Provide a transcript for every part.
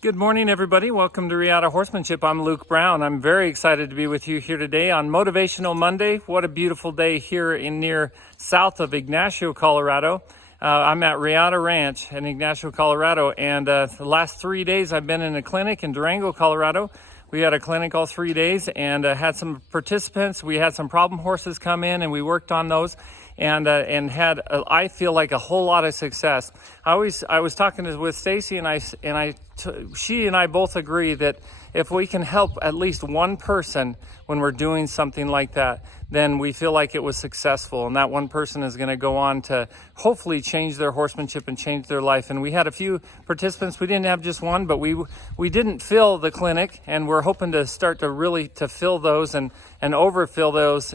Good morning, everybody. Welcome to Riata Horsemanship. I'm Luke Brown. I'm very excited to be with you here today on Motivational Monday. What a beautiful day here in near south of Ignacio, Colorado. I'm at Riata Ranch in Ignacio, Colorado, and the last 3 days I've been in a clinic in Durango, Colorado. We had a clinic all 3 days and had some participants. We had some problem horses come in and we worked on those and had, I feel like, a whole lot of success. I was talking with Stacy she and I both agree that if we can help at least one person when we're doing something like that, then we feel like it was successful, and that one person is going to go on to hopefully change their horsemanship and change their life. And we had a few participants. We didn't have just one, but we didn't fill the clinic, and we're hoping to start to really to fill those and overfill those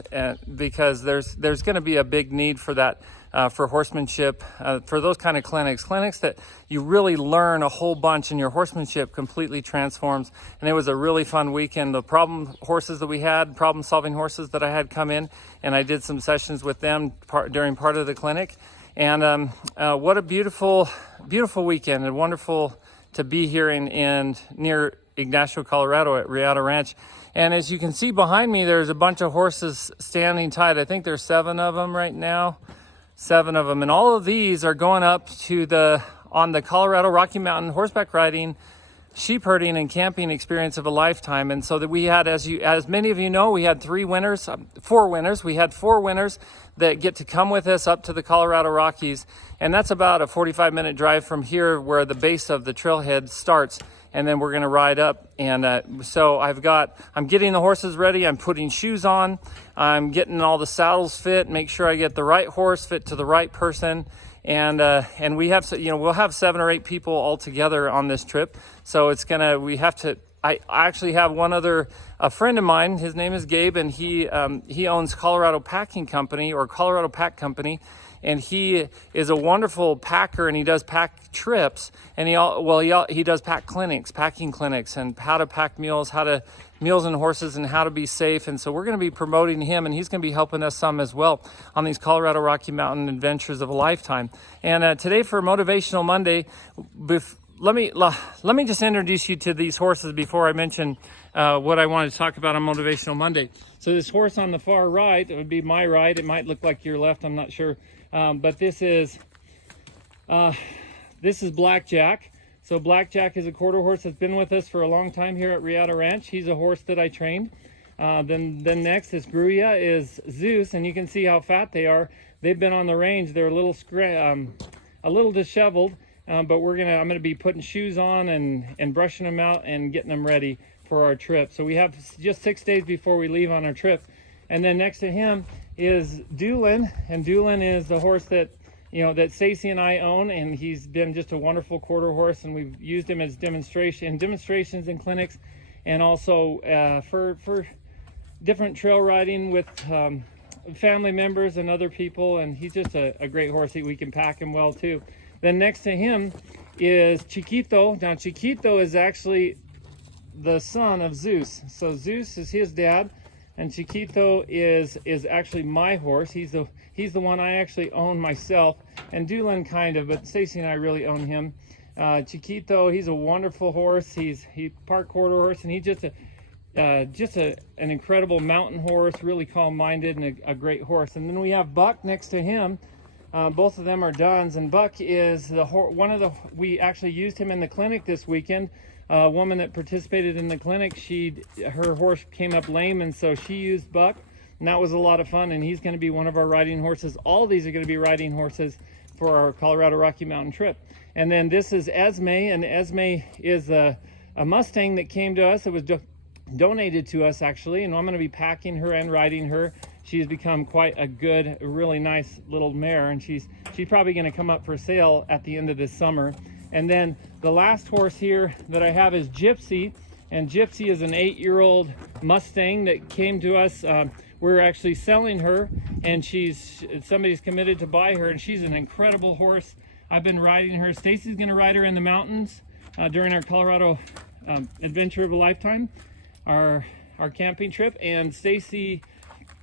because there's going to be a big need for that. For horsemanship, for those kind of clinics that you really learn a whole bunch and your horsemanship completely transforms. And it was a really fun weekend. The problem horses that we had, problem solving horses that I had come in, and I did some sessions with them during part of the clinic. And what a beautiful weekend, and wonderful to be here in near Ignacio, Colorado at Riata Ranch. And as you can see behind me, there's a bunch of horses standing tied. I think there's 7 of them right now. 7 of them, and all of these are going up to on the Colorado Rocky Mountain horseback riding, sheep herding, and camping experience of a lifetime. And so that we had, as many of you know, we had 4 winners. We had 4 winners that get to come with us up to the Colorado Rockies, and that's about a 45-minute drive from here, where the base of the trailhead starts. And then we're going to ride up. And so I'm getting the horses ready. I'm putting shoes on. I'm getting all the saddles fit, make sure I get the right horse fit to the right person. And we have, we'll have 7 or 8 people all together on this trip. So I actually have a friend of mine. His name is Gabe, and he owns Colorado Packing Company, or Colorado Pack Company. And he is a wonderful packer, and he does pack trips, and he does packing clinics, and how to pack mules and horses, and how to be safe. And so we're going to be promoting him, and he's going to be helping us some as well on these Colorado Rocky Mountain adventures of a lifetime. And today for Motivational Monday, let me just introduce you to these horses before I mention what I wanted to talk about on Motivational Monday. So this horse on the far right, it would be my right. It might look like your left, I'm not sure. But this is Blackjack. So Blackjack is a quarter horse that's been with us for a long time here at Riata Ranch. He's a horse that I trained. Then next is Gruya, is Zeus, and you can see how fat they are. They've been on the range. They're a little disheveled, but I'm gonna be putting shoes on and brushing them out and getting them ready for our trip. So we have just 6 days before we leave on our trip. And then next to him is Doolin, and Doolin is the horse that Stacy and I own, and he's been just a wonderful quarter horse, and we've used him as demonstrations in clinics, and also for different trail riding with family members and other people. And he's just a great horse. We can pack him well too. Then next to him is Chiquito. Now Chiquito is actually the son of Zeus. So Zeus is his dad, and Chiquito is actually my horse. He's the one I actually own myself, and Doolin kind of, but Stacy and I really own him. Chiquito, he's a wonderful horse. He's part quarter horse, and he's just an incredible mountain horse, really calm-minded, and a great horse. And then we have Buck next to him. Both of them are Duns, and Buck is we actually used him in the clinic this weekend. A woman that participated in the clinic, her horse came up lame, and so she used Buck, and that was a lot of fun. And he's going to be one of our riding horses. All these are going to be riding horses for our Colorado Rocky Mountain trip. And then this is Esme, and Esme is a Mustang that came to us. It was donated to us, actually, and I'm going to be packing her and riding her. She has become quite a good, really nice little mare, and she's probably going to come up for sale at the end of this summer. And then the last horse here that I have is Gypsy, and Gypsy is an 8-year-old Mustang that came to us. We're actually selling her, and somebody's committed to buy her, and she's an incredible horse. I've been riding her. Stacy's going to ride her in the mountains during our Colorado adventure of a lifetime, our camping trip. And Stacy,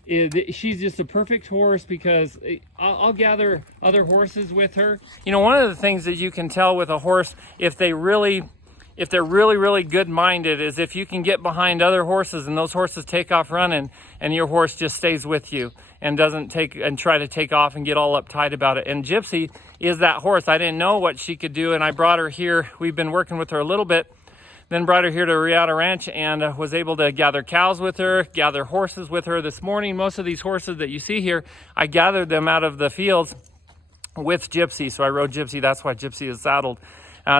she's just a perfect horse because I'll gather other horses with her. One of the things that you can tell with a horse, if they really if they're really, really good-minded, is if you can get behind other horses and those horses take off running and your horse just stays with you and doesn't try to take off and get all uptight about it. And Gypsy is that horse. I didn't know what she could do, and I brought her here. We've been working with her a little bit, then brought her here to Riata Ranch and was able to gather cows with her, gather horses with her this morning. Most of these horses that you see here, I gathered them out of the fields with Gypsy. So I rode Gypsy. That's why Gypsy is saddled.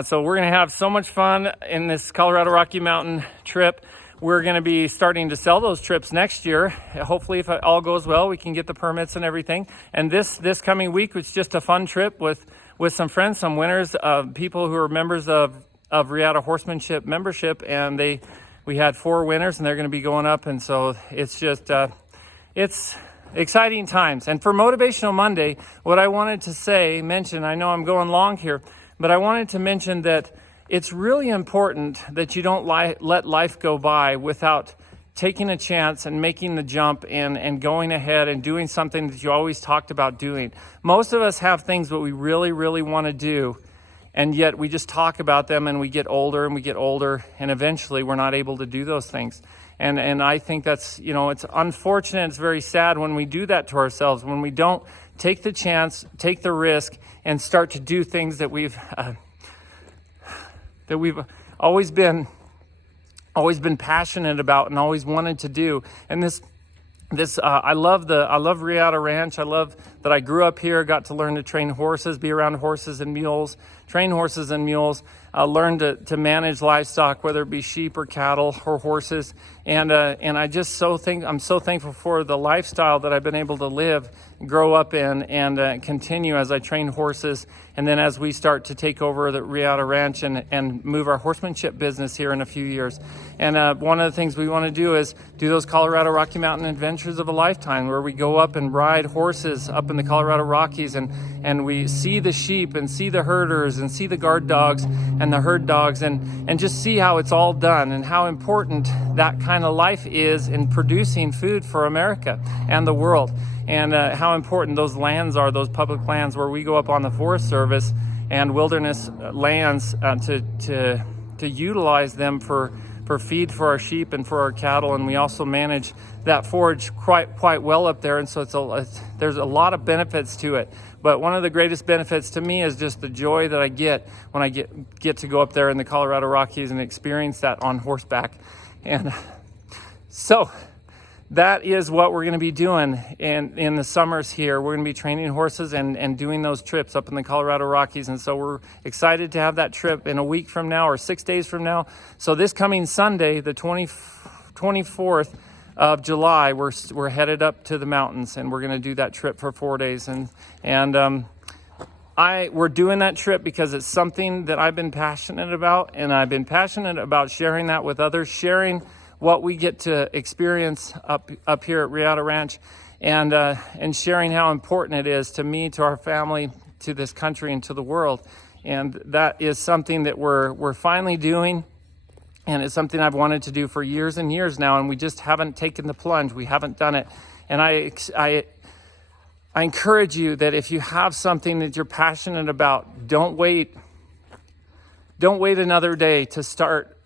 So we're going to have so much fun in this Colorado Rocky Mountain trip. We're going to be starting to sell those trips next year. Hopefully, if it all goes well, we can get the permits and everything. And this coming week was just a fun trip with some friends, some winners, people who are members of Riata Horsemanship membership. And we had 4 winners, and they're going to be going up. And so it's just, it's exciting times. And for Motivational Monday, what I wanted to mention, I know I'm going long here, but I wanted to mention that it's really important that you don't let life go by without taking a chance and making the jump and going ahead and doing something that you always talked about doing. Most of us have things that we really, really want to do, and yet we just talk about them and we get older and eventually we're not able to do those things. And I think that's, it's unfortunate, it's very sad when we do that to ourselves, when we don't take the chance, take the risk, and start to do things that we've always been passionate about and always wanted to do. And I love Riata Ranch. I love that I grew up here, got to learn to train horses, be around horses and mules, train horses and mules, learn to manage livestock, whether it be sheep or cattle or horses. And I'm so thankful for the lifestyle that I've been able to live, grow up in, and continue as I train horses. And then as we start to take over the Riata Ranch and move our horsemanship business here in a few years. And one of the things we want to do is do those Colorado Rocky Mountain adventures of a lifetime, where we go up and ride horses up in the Colorado Rockies, and we see the sheep and see the herders and see the guard dogs and the herd dogs, and just see how it's all done and how important that kind of life is in producing food for America and the world. And how important those lands are, those public lands where we go up on the Forest Service and wilderness lands to utilize them for feed for our sheep and for our cattle. And we also manage that forage quite well up there. And so there's a lot of benefits to it. But one of the greatest benefits to me is just the joy that I get when I get to go up there in the Colorado Rockies and experience that on horseback. And so that is what we're going to be doing in the summers here. We're going to be training horses and doing those trips up in the Colorado Rockies. And so we're excited to have that trip in a week from now or 6 days from now. So this coming Sunday, the 24th of July, we're headed up to the mountains, and we're going to do that trip for 4 days. We're doing that trip because it's something that I've been passionate about, and I've been passionate about sharing that with others, sharing what we get to experience up here at Riata Ranch, and sharing how important it is to me, to our family, to this country, and to the world. And that is something that we're finally doing, and it's something I've wanted to do for years and years now, and we just haven't taken the plunge. We haven't done it. And I encourage you that if you have something that you're passionate about, don't wait another day to start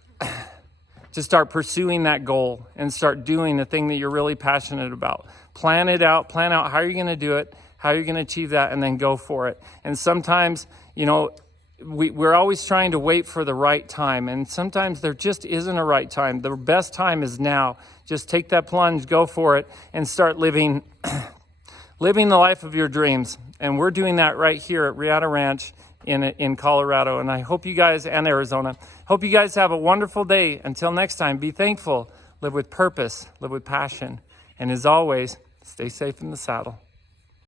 pursuing that goal and start doing the thing that you're really passionate about. Plan out how you're going to do it, how you're going to achieve that, and then go for it. And sometimes, we're always trying to wait for the right time, and sometimes there just isn't a right time. The best time is now. Just take that plunge, go for it, and start living the life of your dreams. And we're doing that right here at Riata Ranch in Colorado. And I hope you guys, and Arizona, hope you guys have a wonderful day. Until next time, be thankful, live with purpose, live with passion, and as always, stay safe in the saddle.